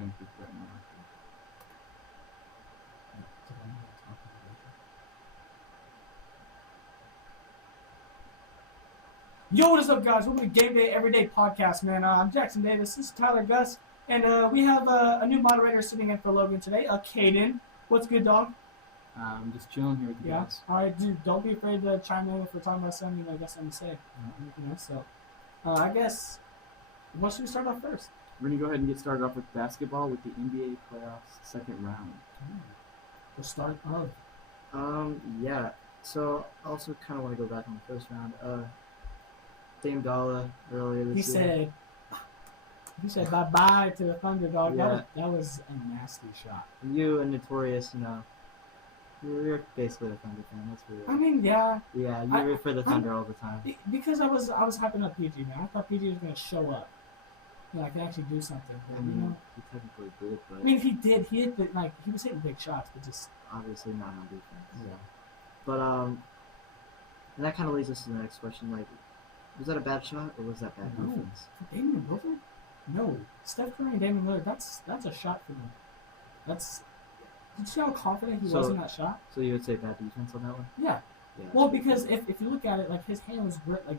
strength is right now. Yo, what is up, guys? Welcome to Gameday Everyday podcast, man. I'm Jackson Davis. This is Tyler Gus, and we have a new moderator sitting in for Logan today, Caden. What's good, dog? I'm just chilling here with you guys. All right, dude. Don't be afraid to chime in if we're talking about something. I got something to say. So I guess what should we start off first? We're gonna go ahead and get started off with basketball with the NBA playoffs second round. The start of. Yeah. So I also kind of want to go back on the first round. Dame Dollar earlier this year. He said bye-bye to the Thunder, dog. Yeah. That was a nasty shot. You and Notorious, you're basically a Thunder fan. That's for real. I mean, yeah. Yeah, you root for the Thunder all the time. Because I was hyping up PG, man. I thought PG was gonna show up. I can actually do something. I mean, he technically did, but I mean, he did. He hit he was hitting big shots, but just obviously not on defense. Yeah. But and that kind of leads us to the next question. Like, was that a bad shot or was that bad No. defense? For Damian Lillard? No. Steph Curry and Damian Lillard. That's a shot for them. That's. Did you see how confident he was in that shot? So you would say bad defense on that one? Yeah. Yeah. Well, because if you look at it, like his hand was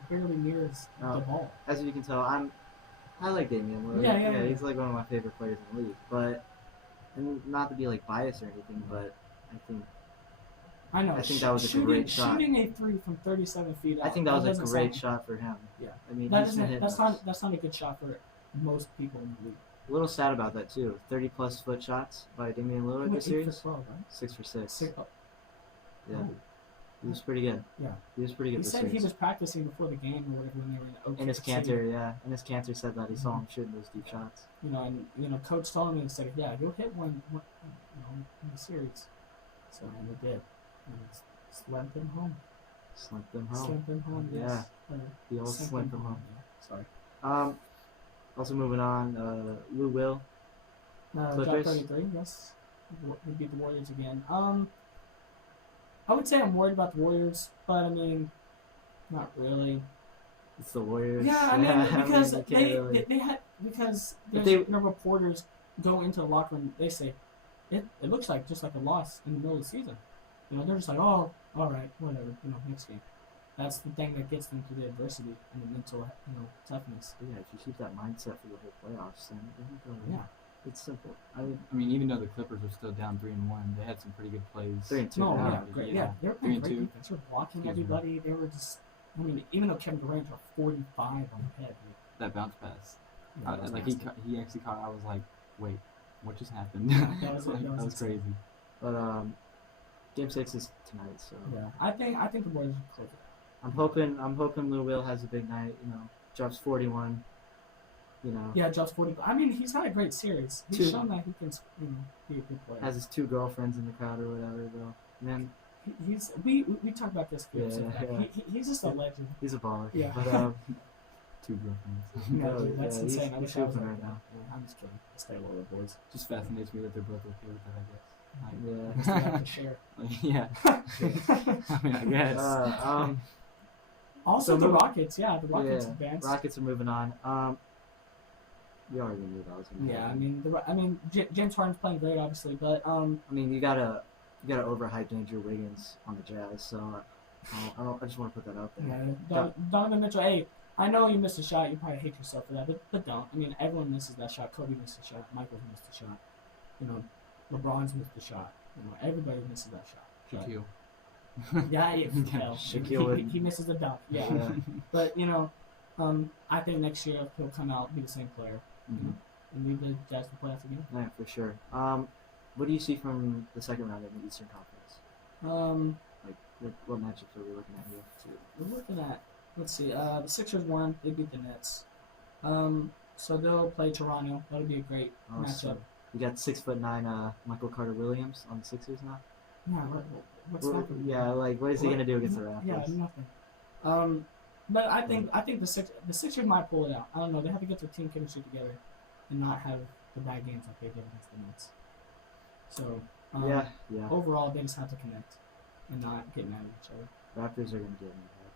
barely near the ball. As you can tell, I like Damian Lillard. Yeah. He's like one of my favorite players in the league. But, and not to be like biased or anything, but I know. I think that was a great shot. Shooting a three from 37 feet out. I think that was a great shot for him. Yeah. I mean, that's not a good shot for most people in the league. A little sad about that too. 30+ foot shots by Damian Lillard this series. 8 for 12, right? 6 for 6. Yeah. Oh. He was pretty good. Yeah. He was pretty good He this said series. he was practicing before the game or whatever when they were in the And his cancer, yeah. And his cancer said that he saw him shooting those deep shots. And coach told him and said, yeah, you'll hit one in the series. So and they did. And slammed them home. Slammed them home. Slammed them home. Yeah. Yes. He always slammed them home. Yeah. Sorry. Also moving on, Lou Will. Job Clippers. 33, yes. We beat the Warriors again. I would say I'm worried about the Warriors, but I mean, not really. It's the Warriors. Yeah, I mean, because the reporters go into the locker room, they say, it looks like just like a loss in the middle of the season. They're just like, oh, all right, whatever, next game. That's the thing that gets them through the adversity and the mental, toughness. Yeah, if you keep that mindset for the whole playoffs, then yeah. It's simple. I mean, even though the Clippers are still down 3-1, they had some pretty good plays. 3-2. No, now. yeah, great. Yeah, they were playing great 3-2. defense. They were blocking everybody. They were just, even though Kevin Durant got 45 on the head. That bounce pass. Yeah, He actually caught. I was like, wait, what just happened? That was crazy. But Game 6 is tonight, so yeah, I think the Warriors are close. I'm hoping Lou Will has a big night. Drops 41. Yeah, drops 40. I mean, he's had a great series. He's shown that he can, be a good player. Has his 2 girlfriends in the crowd or whatever, though. Man, we talked about this. Yeah. He's just a legend. He's a baller. Yeah. But 2 girlfriends. No, dude, that's yeah, insane. I he's wish I was hooping like right that. now. Yeah, I'm just kidding. Stay lower, boys. Just fascinates me that they're both okay with that, I guess. Just to have to share. Yeah. I mean, I guess. Also, So the move- Rockets. Yeah, the Rockets yeah, advanced. Rockets are moving on. We already knew that was going to Yeah, happen. I mean, James Harden's playing great, obviously, but I mean, you gotta overhype Andrew Wiggins on the Jazz, so I just want to put that out there. yeah, Donovan Mitchell. Hey, I know you missed a shot. You probably hate yourself for that, but don't. I mean, everyone misses that shot. Kobe missed a shot. Michael missed a shot. LeBron's missed a shot. Everybody misses that shot. But- Shaquille. Yeah, Shaquille he misses a dunk. Yeah, but I think next year he'll come out be the same player. Mhm. And lead the Jazz to playoffs again. Yeah, for sure. What do you see from the second round in the Eastern Conference? Like, what matchups are we looking at here? We're looking at, let's see, the Sixers won. They beat the Nets. So they'll play Toronto. That'll be a great matchup. You got 6'9" Michael Carter Williams on the Sixers now. Yeah, what's Well, happening? yeah, like what is he gonna do against the Raptors? Yeah, nothing. But I think the Sixers might pull it out. I don't know. They have to get their team chemistry together and not have the bad games like they did against the Nets. So yeah. overall, they just have to connect and not get mad at each other. Raptors are gonna get in that.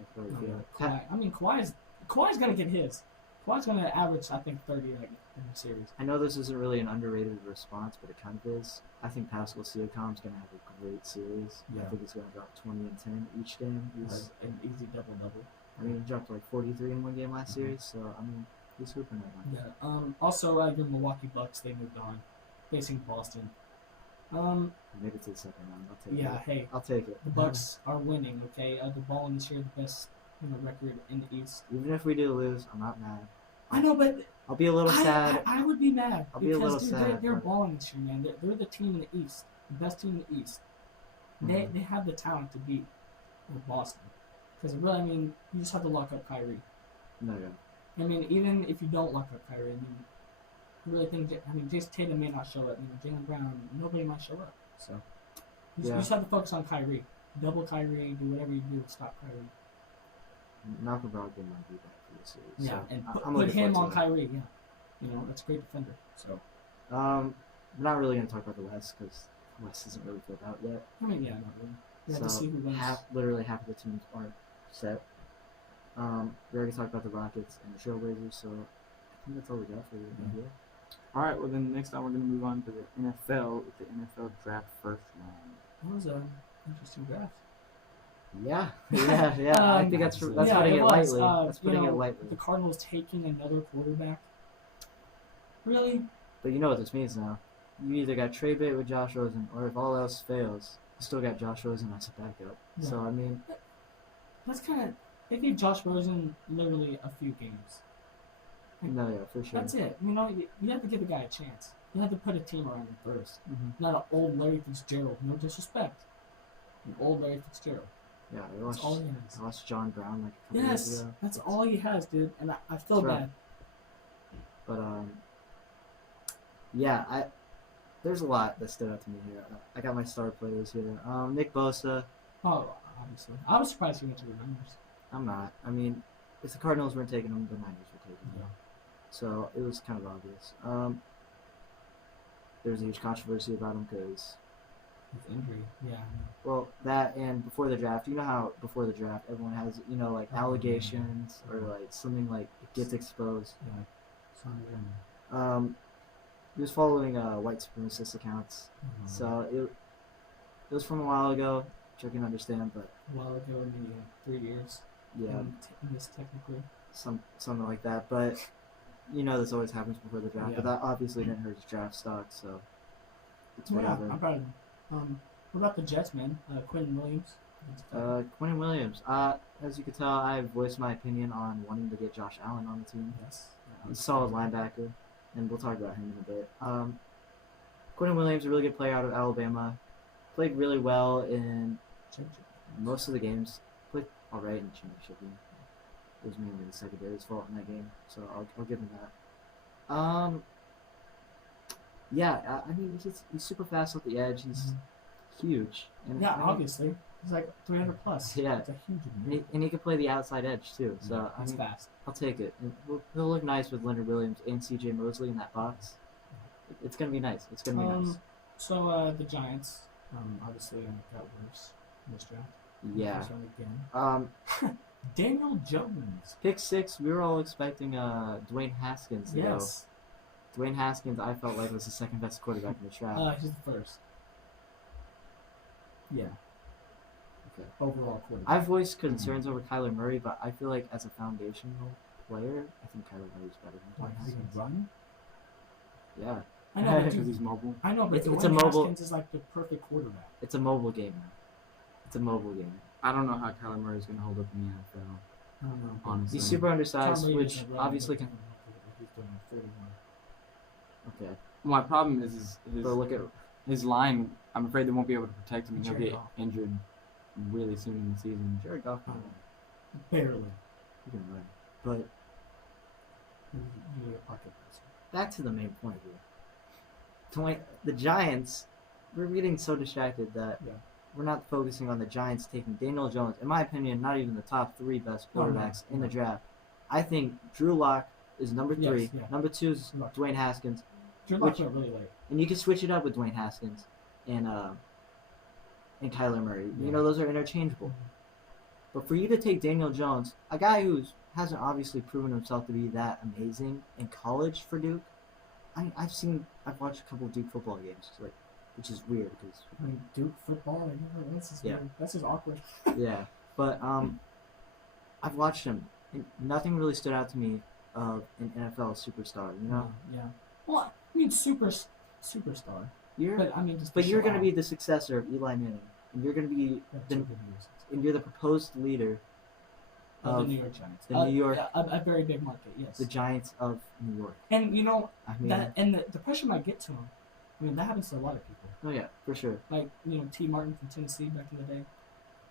I feel like, Kawhi, I mean, Kawhi's gonna get his. Kawhi's going to average, I think, 30 like, in the series. I know this isn't really an underrated response, but it kind of is. I think Pascal Siakam's going to have a great series. Yeah. I think he's going to drop 20 and 10 each game. He's, An easy double-double. I mean, he dropped like 43 in one game last series, so I mean, he's hooping right now. Yeah. Also, your Milwaukee Bucks, they moved on, facing Boston. Made it to the second round. I'll take Yeah. it. Hey, I'll take it. the Bucks are winning. Okay. The Ball this year, the best record in the East. Even if we do lose, I'm not mad. I know, but I'll be a little sad. I would be mad I'll be a little dude, sad, they're but- balling this year, man. They're the team in the East, the best team in the East. Mhm. They have the talent to beat Boston. Because really, I mean, you just have to lock up Kyrie. No, yeah. I mean, even if you don't lock up Kyrie, I mean, I really think, Jason Tatum may not show up. Jaylen Brown, nobody might show up. So you Yeah. just have to focus on Kyrie. Double Kyrie, do whatever you do to stop Kyrie. Malcolm Brogdon might be back for the series. Yeah, so and I'm put looking him forward on to it. Kyrie. Yeah, that's a great defender. So We're not really going to talk about the West because the West isn't really filled out yet. I mean, yeah, not really. We have to So see who wins. literally half of the teams aren't set. We already talked about the Rockets and the Trailblazers, so I think that's all we got for the NBA. All right. Well, then next time we're gonna move on to the NFL with the NFL draft first round. That was an interesting draft. Yeah, yeah. I think that's putting it was. lightly. That's putting it lightly. The Cardinals taking another quarterback. Really? But you know what this means now. You either got trade bait with Josh Rosen, or if all else fails, you still got Josh Rosen as a backup. Yeah. So I mean, That's kind of. They gave Josh Rosen literally a few games. no, yeah, for sure. That's it. You have to give a guy a chance. You have to put a team around him first. Mhm. Not an old Larry Fitzgerald. No disrespect. An old Larry Fitzgerald. Yeah, I That's all watched, he has. I watched John Brown like a couple years Yes, ago. that's all he has, dude. And I feel That's right. bad. But yeah, there's a lot that stood out to me here. I got my star players here. Nick Bosa. Oh, obviously. I was surprised he went to the Niners. I'm not. I mean, if the Cardinals weren't taking him, the Niners were taking him. Yeah. So it was kind of obvious. There was a huge controversy about him because, With injury. Yeah. well, that and before the draft, you know how before the draft everyone has, like allegations or like something like it gets exposed. Yeah. He was following white supremacist accounts. Mm-hmm. So it was from a while ago, which I can understand, but A while ago, maybe 3 years. yeah, In this technically. something like that. But this always happens before the draft. Yeah. But that obviously didn't hurt his draft stock, so it's whatever. Yeah, I'm proud of him. What about the Jets, man? Quentin Williams. Quentin Williams. As you can tell, I voiced my opinion on wanting to get Josh Allen on the team. Yes. He's a solid linebacker, and we'll talk about him in a bit. Quentin Williams, a really good player out of Alabama. Played really well in most of the games. Played all right in the championship game. It was mainly the secondary's fault in that game, so I'll give him that. Yeah, I mean he's super fast at the edge. He's huge. And, Yeah, I mean, obviously. He's like 300 plus. Yeah. It's a huge and he can play the outside edge too. So I he's mean, fast. I'll take it. And he'll look nice with Leonard Williams and C.J. Mosley in that box. It's gonna be nice. It's gonna be nice. So the Giants, obviously got worse in this draft. Yeah. First round again. Daniel Jones. Pick 6. We were all expecting Dwayne Haskins to Yes. go. Dwayne Haskins, I felt like was the second best quarterback in the draft. He's the first. Yeah. Okay. Overall quarterback. I voiced concerns over Kyler Murray, but I feel like as a foundational player, I think Kyler Murray's better than Like, Dwayne how you Haskins. run? Yeah, I know, but Because dude, he's mobile. I know, but It's Dwayne a mobile- Haskins is like the perfect quarterback. it's a mobile game now. It's a mobile game. I don't know how Kyler Murray's gonna hold up in the NFL. I don't know. Honestly. He's super Tom undersized, Brady which doesn't run, obviously but can. he's doing 31. Okay, My problem is his but look at his line. I'm afraid they won't be able to protect him, and he'll Jared get Goff. injured really soon in the season. Jared Goff. Oh. Barely. He can run, but You need a pocket passer. back to the main point here. The Giants, we're getting so distracted that Yeah. we're not focusing on the Giants taking Daniel Jones. In my opinion, not even the top 3 best No, no, quarterbacks in the no. draft. I think Drew Lock is number 3. Yes, yeah. Number 2 is Lock. Dwayne Haskins, Drew Which- Lock went really late. and you can switch it up with Dwayne Haskins and Kyler Murray. Yeah. Those are interchangeable. But for you to take Daniel Jones, a guy who's hasn't obviously proven himself to be that amazing in college for Duke. I've watched a couple of Duke football games, like, which is weird because I mean, Duke football. That's just weird. That's just awkward. yeah, but I've watched him, and nothing really stood out to me of an NFL superstar. You know, Yeah. Well, I mean, superstar. But I mean, just. But you're going to be the successor of Eli Manning, and you're going to be and you're the proposed leader of the New York Giants. The New York, a very big market, yes. The Giants of New York. And you know the pressure might get to him. I mean, that happens to a lot of people. Oh yeah, for sure. Like T. Martin from Tennessee back in the day.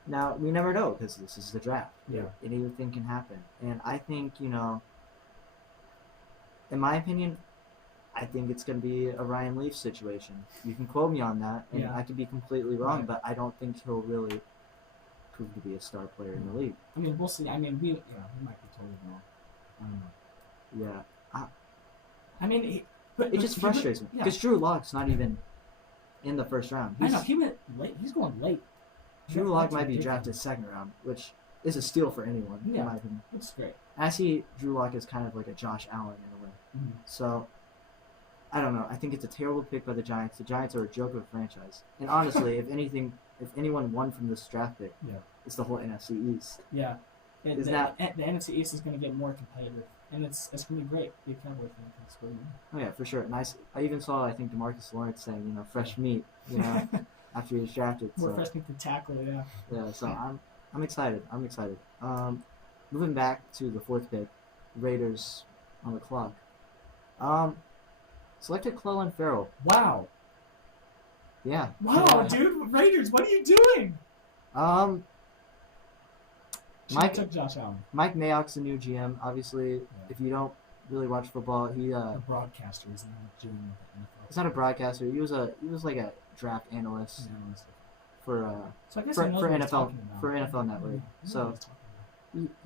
Now we never know because this is the draft. Yeah. Anything can happen, and I think in my opinion, I think it's going to be a Ryan Leaf situation. You can quote me on that, and I could be completely wrong, but I don't think he'll really prove to be a star player in the league. I mean, we'll see. I mean, we might be totally wrong. I don't know. Yeah. I mean, it just frustrates me because Drew Lock's not even in the first round. I know he went late. He's going late. Drew Lock might be drafted second round, which is a steal for anyone, in my opinion. It's great. I see Drew Lock as kind of like a Josh Allen in a way. Mm-hmm. So, I don't know. I think it's a terrible pick by the Giants. The Giants are a joke of a franchise. And honestly, if anyone won from this draft pick, it's the whole NFC East. Yeah. And the NFC East is going to get more competitive. And it's going to be great. Big Cowboy fan. Oh, yeah, for sure. And I even saw, I think, DeMarcus Lawrence saying, fresh meat, after he was drafted. More fresh meat to tackle, yeah. Yeah, so I'm excited. Moving back to the fourth pick, Raiders on the clock. Selected Clelin Ferrell. Wow. Yeah. Wow, dude. Raiders, what are you doing? Took Josh Allen. Mike Mayock's the new GM. Obviously, if you don't really watch football, he a broadcaster is not doing the NFL. He's not a broadcaster. He was like a draft analyst for NFL Network. Yeah, so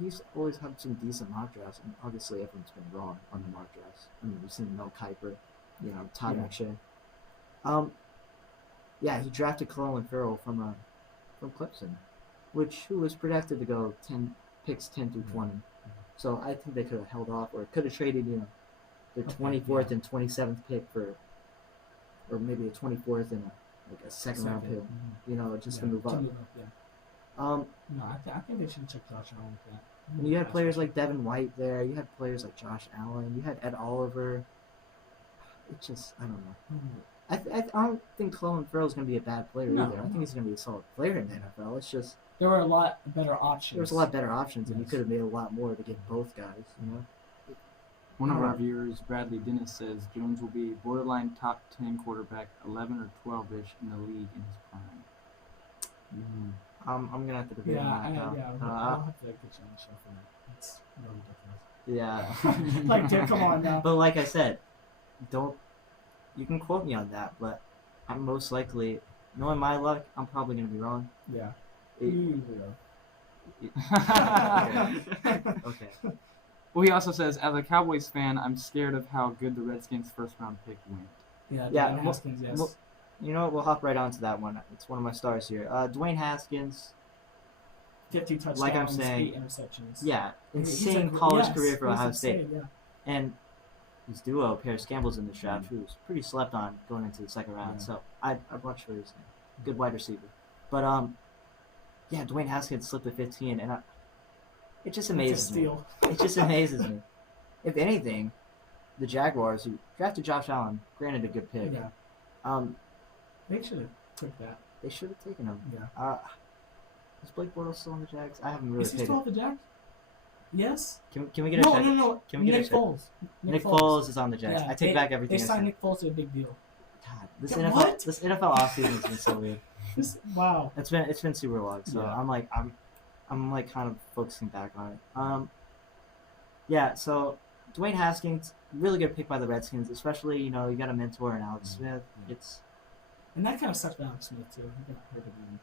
he's always had some decent mock drafts, and obviously everyone's been wrong on the mock drafts. I mean, we've seen Mel Kiper, Todd McShay. He drafted Clelin Ferrell from Clemson, who was projected to go 10 through 20. So I think they could have held off, or could have traded, the 24th and 27th pick or maybe a 24th and a second round pick, just to move up. No, I think they should have checked Josh Allen with that. And you had players like Devin White there. You had players like Josh Allen. You had Ed Oliver. It just, I don't know. I don't think Clelin Ferrell's going to be a bad player either. I think he's going to be a solid player in the NFL. It's just there were a lot better options. There was a lot better options, and you could have made a lot more to get both guys. One of our viewers, Bradley Dennis, says Jones will be borderline top 10 quarterback, 11 or 12-ish in the league in his prime. I'm gonna have to debate on that. I'll have to get you on the show for that. It's really ridiculous. Yeah. Dude, come on now. But like I said, you can quote me on that, but I'm most likely, knowing my luck, I'm probably gonna be wrong. Yeah. Okay. Well, he also says, as a Cowboys fan, I'm scared of how good the Redskins' first-round pick went. Yeah. Haskins, yes. Well, you know what? We'll hop right onto that one. It's one of my stars here. Dwayne Haskins. 50 touchdowns, like I'm saying, 8 interceptions. Yeah, insane college career for Ohio State. Yeah. And his duo, Paris Campbell's in this draft, who was pretty slept on going into the second round. So I'd watch for his game. Good wide receiver. But Dwayne Haskins slipped to 15, and it just amazes me. It just amazes me. If anything, the Jaguars, who drafted Josh Allen, granted a good pick. Yeah. They should have took that. They should have taken him. Yeah. Is Blake Bortles still on the Jags? I haven't really. Is he still on the Jags? Yes. Can we get a check? No. Can we get Nick Foles. Nick Foles is on the Jags. Yeah, I take back everything. They signed Nick Foles to a big deal. God, this NFL offseason has been so weird. Wow. It's been super long. So I'm kind of focusing back on it. So Dwayne Haskins, really good pick by the Redskins, especially you got a mentor in Alex Smith. And that kind of sucked Alex Smith too. He got hurt again.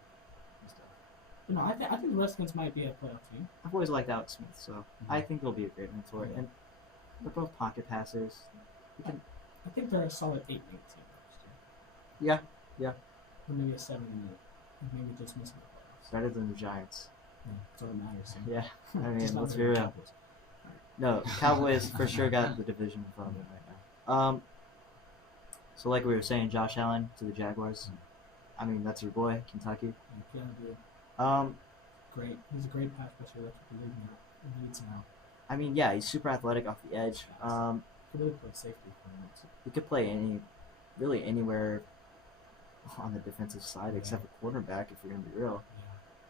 I think the Redskins might be a playoff team. I've always liked Alex Smith, so I think he'll be a great mentor. And they're both pocket passers. I think they're a solid 8-8 team. Yeah. Or maybe a 7-8. Maybe just missing the playoffs. Better than the Giants. Yeah, that's what it matters. Yeah, I mean, let's be real. No, Cowboys for sure got the division in front of them right now. So like we were saying, Josh Allen to the Jaguars. I mean, that's your boy, Kentucky. Yeah, dude. Um, Great. He's a great pass rusher. That's what the league now. It needs now. I mean, yeah, he's super athletic off the edge. Could really play safety for him. He could play really anywhere on the defensive side except for quarterback, if you're gonna be real. Yeah.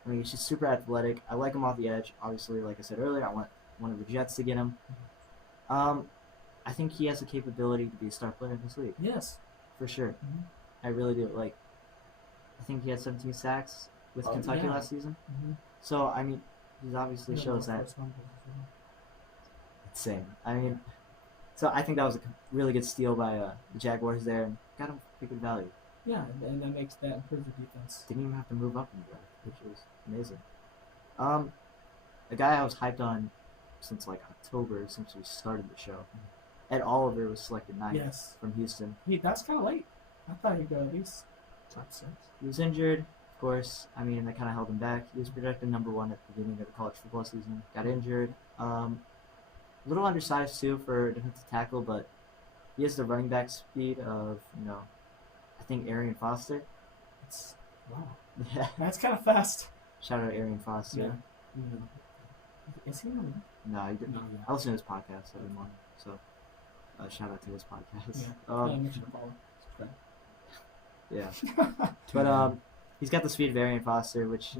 I mean, he's just super athletic. I like him off the edge. Obviously, like I said earlier, I want one of the Jets to get him. I think he has the capability to be a star player in this league Yes. for sure. Mhm. I really do. Like, I think he had 17 sacks with Kentucky yeah. last season. Mm-hmm. So I mean, he obviously shows that. Insane. I mean, so I think that was a really good steal by the Jaguars there, and got him for good value. Yeah, and that makes that improve the defense. Didn't even have to move up in the draft, which was amazing. A guy I was hyped on since like October, since we started the show. Ed Oliver was selected 9th Yes. from Houston. That's kind of late. I thought he'd go at least top 6. He was injured, of course. I mean, that kind of held him back. He was projected number 1 at the beginning of the college football season. Got injured. A little undersized too for a defensive tackle, but he has the running back speed of, I think Arian Foster. It's wow. Yeah. That's kind of fast. Shout out Arian Foster. Yeah. Is he on? No, he didn't. No, yeah. I listen to his podcast every morning, so shout out to his podcast. Yeah. Make sure to follow. Yeah. But he's got the speed of Arian Foster, which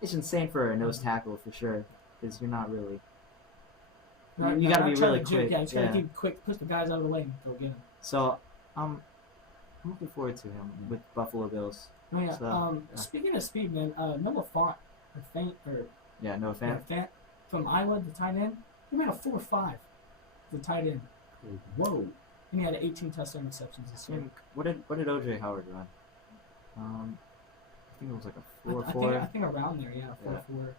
it's insane for a nose tackle for sure, because you're not really. You got to be really quick. Yeah, you got to keep quick, push the guys out of the way and go get him. So I'm looking forward to him with Buffalo Bills. Oh, yeah. So, Speaking of speed, man, Noah Fant, Noah Fant. Fant from Iowa, the tight end, he ran a 4.5. The tight end. Whoa. And he had 18 touchdown receptions this year. What did OJ Howard run? I think it was like a 4.4. I think around there, yeah, 4.4.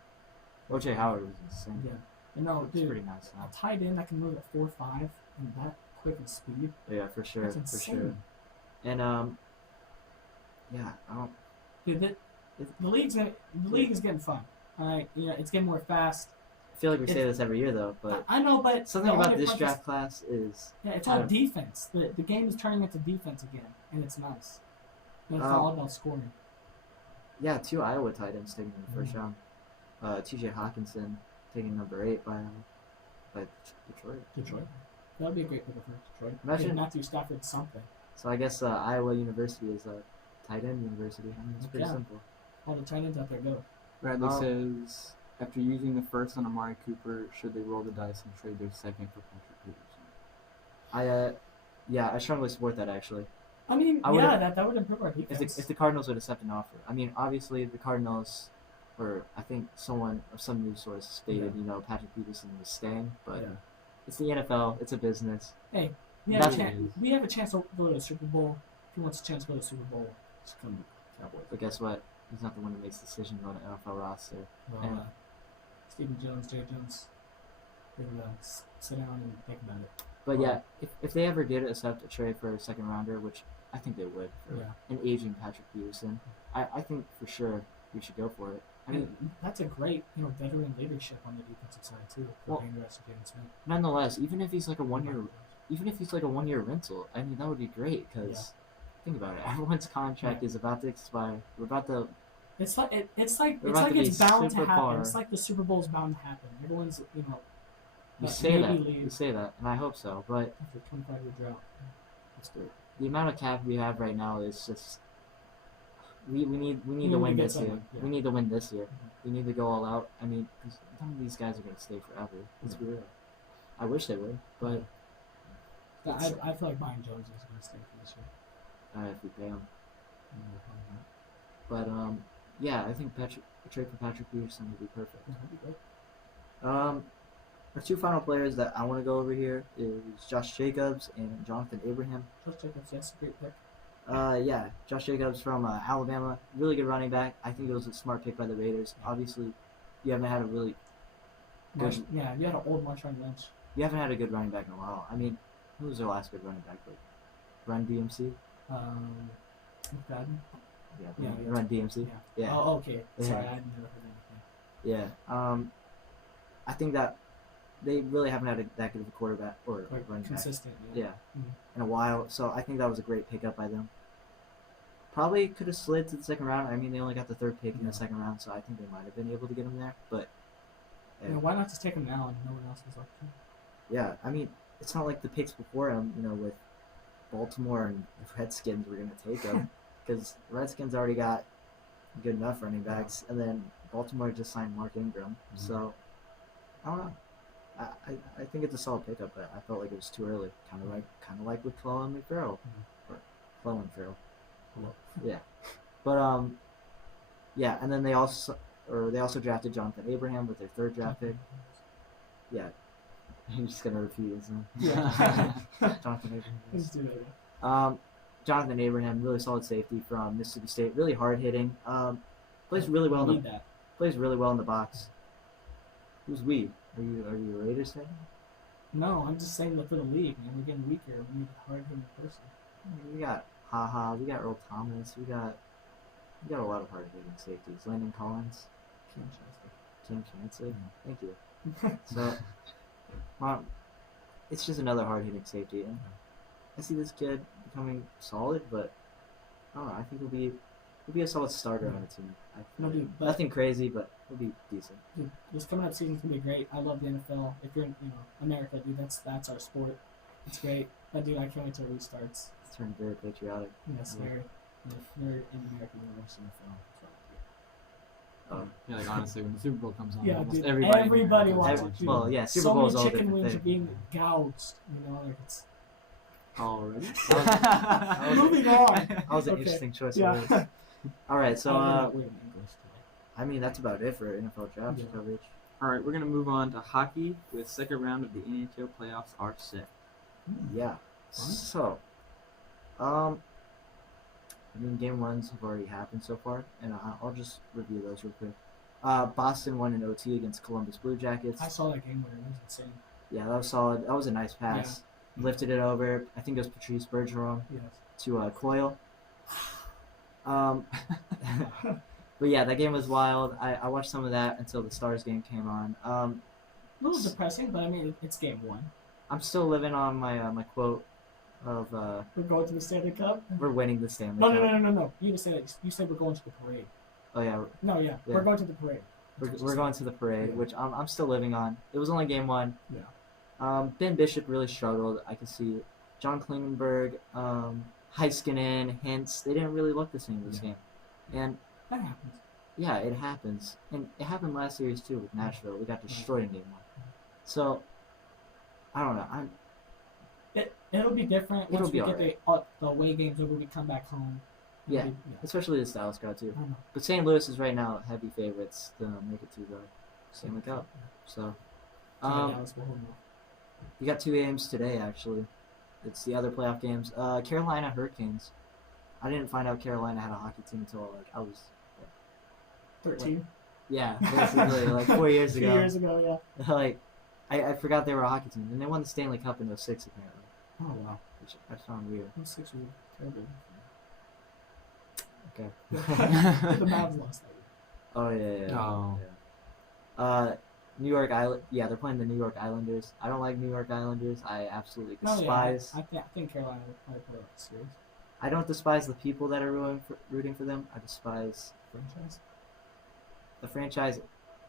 OJ Howard was insane. Yeah. And no, It's dude, pretty nice. a tight end that can move at 4.5 and that quick and speed. Yeah, for sure, That's for insane. sure. And yeah, I don't. Dude, the league is getting fun. All right, it's getting more fast. I feel like we say this every year though, but I know, but something about this draft class is it's all defense. The game is turning into defense again, and it's nice. And it's all about scoring. Yeah, 2 Iowa tight ends taken in the first round. T.J. Hawkinson taken number 8 by Detroit. That would be a great pick for Detroit. Imagine Matthew Stafford something. So I guess Iowa University is a tight end university. I mean, it's pretty simple. All the tight ends out there go. Bradley says, after using the first on Amari Cooper, should they roll the dice and trade their second for Patrick Peterson? I strongly support that actually. I mean, that would improve our defense. If the Cardinals would accept an offer. I mean, obviously the Cardinals, or I think some news source stated, Patrick Peterson was staying, but it's the NFL, it's a business. Hey, we have a chance to go to the Super Bowl. If he wants a chance to go to the Super Bowl, just come to the Cowboys. But guess what? He's not the one that makes decisions on the NFL roster. Well, Stephen Jones, Jay Jones, they would sit down and think about it. But yeah, if they ever did accept a trade for a second rounder, which I think they would, for an aging Patrick Peterson, I think for sure we should go for it. I mean, that's a great, veteran leadership on the defensive side too. For Jaden Smith. Nonetheless, even if he's like a 1 year rental, I mean that would be great because think about it, everyone's contract is about to expire. We're about to. It's like it's bound to happen. It's like the Super Bowl is bound to happen. Everyone's You say that, and I hope so. But after 25-year drought, let's do it. The amount of cap we have right now is just. We need to win this year. Yeah. We need to win this year. We need to go all out. I mean, cause none of these guys are going to stay forever. Let's be real. I wish they would, but I feel like Brian Jones is going to stay for this year. If we pay him. But I think a trade for Patrick Peterson would be perfect. That'd be great. Our 2 final players that I want to go over here is Josh Jacobs and Jonathan Abraham. Josh Jacobs, yes, great pick. Josh Jacobs from Alabama, really good running back. I think it was a smart pick by the Raiders. Obviously, you haven't had a really good. You had an old Marshawn Lynch. You haven't had a good running back in a while. I mean, who was their last good running back? Like, Run DMC. McFadden. Yeah, Run DMC. Yeah. Oh, okay. Sorry, I never heard anything. Yeah. I think that they really haven't had that good of a quarterback or Like running back. consistent. Yeah, Mhm. in a while. So I think that was a great pickup by them. Probably could have slid to the second round. I mean, they only got the third pick in Yeah. the second round, so I think they might have been able to get him there. But You know, why not just take him now and no one else is up to? yeah, I mean, it's not like the picks before him, with Baltimore and the Redskins were going to take him because the Redskins already got good enough running backs, and then Baltimore just signed Mark Ingram. So I don't know. I think it's a solid pickup, but I felt like it was too early. Kind of like with Clellan McFarrell, or Clellan Farrell. Yeah, but yeah, and then they also drafted Jonathan Abraham with their third draft pick. Yeah, I'm just gonna repeat his name. Yeah. Jonathan Abraham. Let's do that. Jonathan Abraham, really solid safety from Mississippi State, really hard hitting. Plays really well. Need that. Plays really well in the box. Who's we? Are you a Raiders fan? No, I'm just saying that for the league, man, we're getting weaker. We need a hard hitting person. We got Haha. We got Earl Thomas. We got a lot of hard hitting safeties. Landon Collins, Cam Chancellor. Thank you. So, it's just another hard hitting safety, and I see this kid becoming solid, but I don't know. I think he'll be a solid starter on the team. No, dude, but Nothing crazy, but he'll be decent. dude, this coming up season's gonna be great. I love the NFL. If you're in, America, dude, that's our sport. It's great. But dude, I can't wait till it restarts. It's turned very patriotic. Yes, Yeah. very in American universe NFL. Yeah, like honestly, when the Super Bowl comes on, Yeah, almost dude, everybody everybody in wants America it, dude. Well, yeah, Super So Bowl is many all chicken different wings thing. are being gouged. Like it's already. moving on. That was an Okay. interesting choice Yeah. of words. All right, so I don't know weird English today. I mean that's about it for NFL draft Yeah. coverage. All right, we're gonna move on to hockey. With second round of the NHL playoffs are set. Yeah. So, I mean, game ones have already happened so far, and I'll just review those real quick. Boston won in OT against Columbus Blue Jackets. I saw that game winner. It was insane. Yeah, that was solid. That was a nice pass. Lifted it over. I think it was Patrice Bergeron Yes. to Coyle. But yeah, that game was wild. I watched some of that until the Stars game came on. A little depressing, but I mean, it's game one. I'm still living on my my quote of We're going to the Stanley Cup. we're winning the Stanley No, Cup. no. You didn't say that. You said we're going to the parade. Oh yeah, No, yeah. Yeah. We're going to the parade. we're going to the parade, Yeah. which I'm still living on. It was only game one. Yeah. Ben Bishop really struggled. I could see John Klingenberg, Heiskanen, Hintz. They didn't really look the same this game, and That happens. yeah, it happens, and it happened last series too with Nashville. We got destroyed in game one. So I don't know. It'll be different It'll once be we get the away games over. We come back home. Yeah. It'll be- Especially the Styles Scout too. I don't know. But St. Louis is right now heavy favorites to make it to the Stanley Cup. So, Dallas will hold off. you got 2 games today actually. It's the other playoff games. Carolina Hurricanes. I didn't find out Carolina had a hockey team until I was 13. yeah, basically like 4 years 2 ago. years ago, yeah. Like I forgot they were a hockey team, and they won the Stanley Cup in '06 apparently, Oh wow. which I found weird. Those 6 were terrible. Okay. The Mavs lost that year. Oh yeah. Oh. Yeah. New York Island. Yeah, they're playing the New York Islanders. I don't like New York Islanders. I absolutely No, despise. yeah. I think Carolina will probably pull out the series. I don't despise the people that are rooting for them. I despise Franchise. the franchise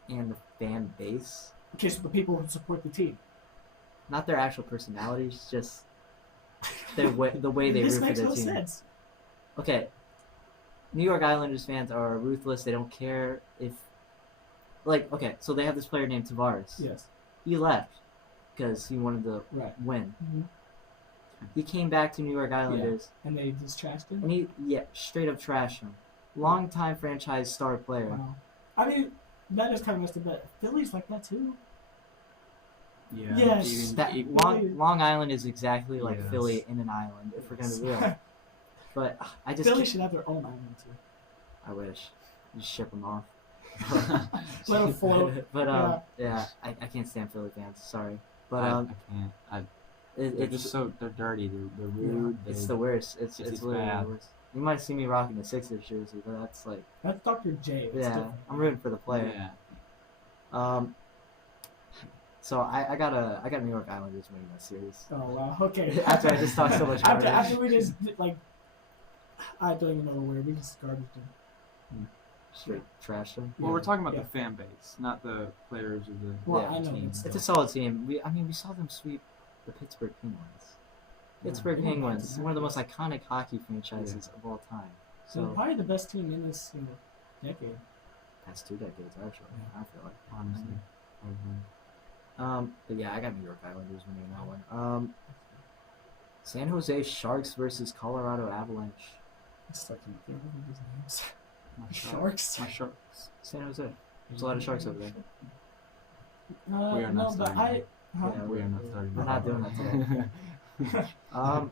and the fan base. Okay, so the people who support the team. Not their actual personalities, just the way they This root for makes their no team. sense. Okay, New York Islanders fans are ruthless. They don't care if, like, okay, so they have this player named Tavares. Yes. He left because he wanted to Right. win. Mm-hmm. He came back to New York Islanders, And they just trashed him. and he straight up trashed him. Longtime franchise star player. Wow. I mean, that is kind of messed up. But Philly's like that too. Yeah. Yes. That Philly- Long Island is exactly like Yes. Philly in an island, if we're gonna be real. But I just Philly can't- should have their own island too. I wish. Just ship them off. Let them float. But I can't stand Philly fans. Sorry, but I can't. They're it's just so they're dirty. They're rude. it's they- the worst. It's It's literally bad. the worst. You might see me rocking the Sixers jersey, but that's like That's Dr. J. That's yeah, different. I'm rooting for the player. Yeah. So I got New York Islanders winning that series. Oh wow. Okay. After I just talked so much garbage. after we just like, I don't even know the word. We just garbage them. Straight trash them. Well, we're talking about Yeah. the fan base, not the players or the Well, Yeah, I know team. It's a solid team. We saw them sweep the Pittsburgh Penguins. Pittsburgh they went back to Penguins, back. one of the most iconic hockey franchises of all time. So So probably the best team in this decade. past 2 decades, actually. Yeah. I feel like. honestly. But yeah, I got New York Islanders winning that one. San Jose Sharks versus Colorado Avalanche. It's stuck in my favorite of these names. My Sharks. My sharks. San Jose. There's a lot of sharks over there. We are not no, but starting. I. Huh? Yeah, We are not starting. We're not doing that today.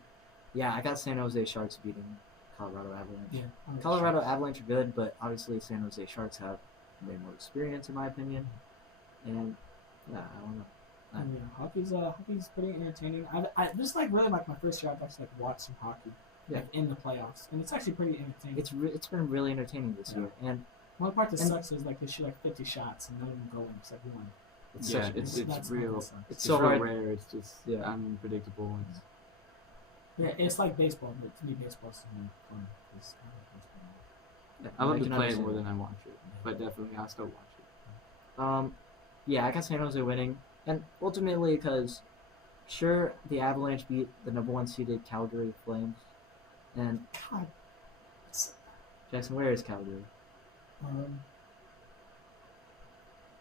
Yeah, I got San Jose Sharks beating Colorado Avalanche. Yeah. Colorado Avalanche are good, but obviously San Jose Sharks have way more experience, in my opinion. And yeah, I don't know. Yeah, hockey's pretty entertaining. I this is like really like my first year I've actually like watched some hockey. Yeah. Like, in the playoffs, and it's actually pretty entertaining. It's been really entertaining this Yeah. year, and One part that and- sucks is like they shoot like 50 shots and none of them go in except one. it's Yeah, such it's that's real. what sucks. it's It's so real hard. rare. It's just Yeah. unpredictable. It's, Yeah, it's like baseball, but to me baseball's fun. Yeah, I love can to play it understand more that. than I watch it, but definitely I still watch it. Yeah, I got San Jose winning, and ultimately because, sure, the Avalanche beat the number 1 seeded Calgary Flames, and God. Jackson, where is Calgary? Um,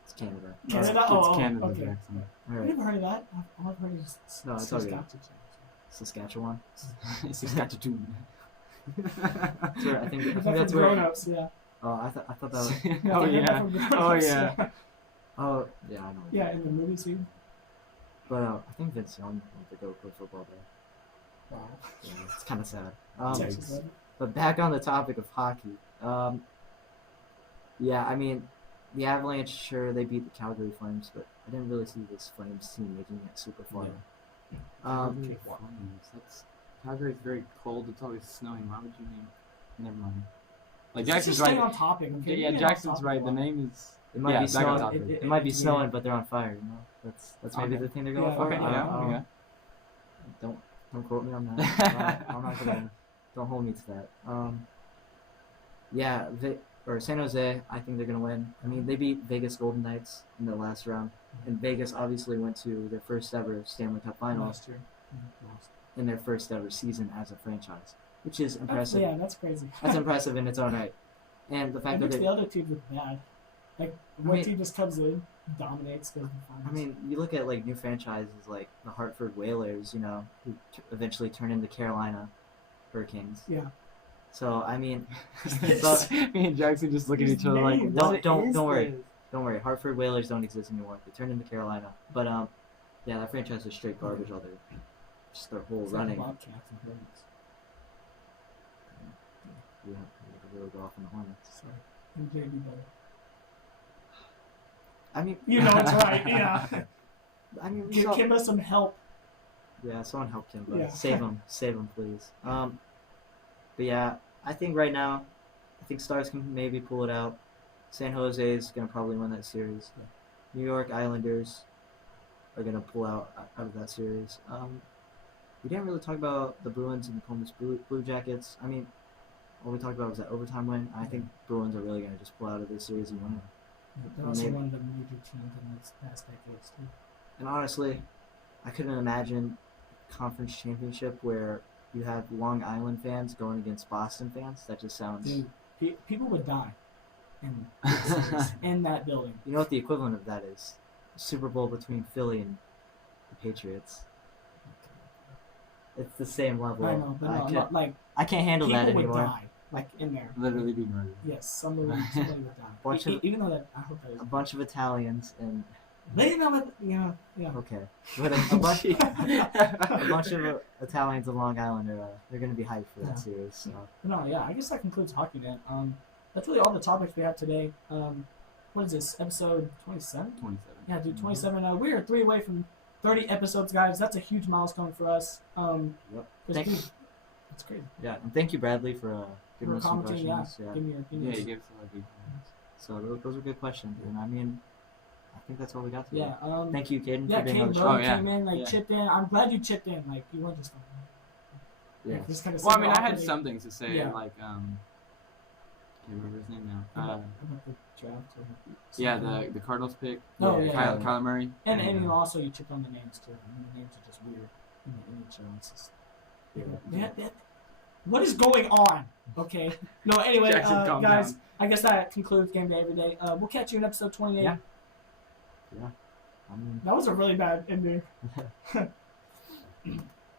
It's Canada. Canada? It's Oh, Canada, okay. Jackson. All I've right, never heard of that. I've heard of No, it's all good. Saskatchewan. Saskatchewan. It's Saskatchewan. Sure, I think That's that's for where. grown-ups, yeah. Oh, I thought that was. Oh That's yeah. for Oh grown-ups, yeah. Oh yeah, I know. Yeah, in the movie scene. But I think Vince Young went to go play football there. Wow. Yeah, it's kind of sad. Texas love it. But back on the topic of hockey. Yeah, I mean, the Avalanche, sure, they beat the Calgary Flames, but I didn't really see this Flames team making it super fun. Calgary Flames. That's Calgary's very cold. It's always snowing. Why would you name? Never mind. Like Just Jackson's staying right. on topic, okay? Yeah, We've been Jackson's off topic right. a The lot. name is. It might Yeah, be back on snowing. topic. It might be yeah. snowing, but they're on fire. You know, that's maybe Okay. the thing they're going Yeah, for. okay, Yeah. Don't quote me on that. I'm not gonna. Don't hold me to that. Yeah, San Jose. I think they're gonna win. I mean, they beat Vegas Golden Knights in the last round, and Vegas obviously went to their first ever Stanley Cup final Last year. Lost. in their first ever season as a franchise, which is That's, impressive. yeah, that's crazy. That's impressive in its own right. And the I fact that think they, the other teams look bad. Like, one mean- team just comes in, dominates, goes to the finals. I mean, you look at like new franchises like the Hartford Whalers, you know, who eventually turn into Carolina Hurricanes. yeah. So I mean, Me and Jackson just look at These each other like, names. what Don't is worry. this? Don't worry, Hartford Whalers don't exist anymore. They turned into Carolina. But yeah, that franchise is straight garbage. All their just their whole It's like running. the Bobcats and Hornets. Yeah, they really go off in the Hornets. Sorry. And JV better. I mean, You know it's right, yeah. I mean, we Give saw, Kimba some help. yeah, someone help him, but Yeah. save him, please. But yeah, I think right now, I think Stars can maybe pull it out. San Jose is gonna probably win that series. Yeah. New York Islanders are gonna pull out of that series. We didn't really talk about the Bruins and the Columbus Blue Jackets. I mean, all we talked about was that overtime win. I think Bruins are really gonna just pull out of this series and win it. They're also Maybe. one of the major teams in this past decades, too. And honestly, I couldn't imagine a conference championship where you have Long Island fans going against Boston fans. That just sounds. Dude, people would die in, in that building. You know what the equivalent of that is? A Super Bowl between Philly and the Patriots. It's the same level. I know, but I no, can't, not, like, I can't handle people that would anymore. die. Like, in there. Literally be murdered. Yes, somebody would die. Bunch of- Even though that, I hope that is. A bunch of Italians and They know that, yeah. okay, but a bunch of Italians on Long Island are they're gonna be hyped for that Yeah. series. So. But no, yeah, I guess that concludes Hockey Net. That's really all the topics we have today. What is this, episode 27? 27. Yeah, dude, 27. We are 3 away from 30 episodes, guys. That's a huge milestone for us. Yep. 'Cause, Thank- dude, it's crazy. Yeah, and thank you, Bradley, for giving For us some commenting, yeah. questions. Yeah. Give me your Yeah, opinions. he gave us a lot of good points. So those are good questions, and I mean, I think that's all we got today. Yeah. Thank you, Caden, Yeah, for being on the Kane, show. bro, Oh, yeah. came in, like, Yeah. chipped in. I'm glad you chipped in. Like, you weren't just like, Yeah. just kind of Well, I mean, I had some things to say, Yeah. like, can't remember his name now. about the draft. Or Yeah, something. the Cardinals pick. Oh, Yeah, yeah. Kyler Murray. And you also you chipped on the names too. I mean, the names are just weird in the NHL. It's just, what is going on? Okay. No. Anyway, Jackson, calm guys. down. I guess that concludes Game Day Every Day. We'll catch you in episode 28. Yeah. That was a really bad ending.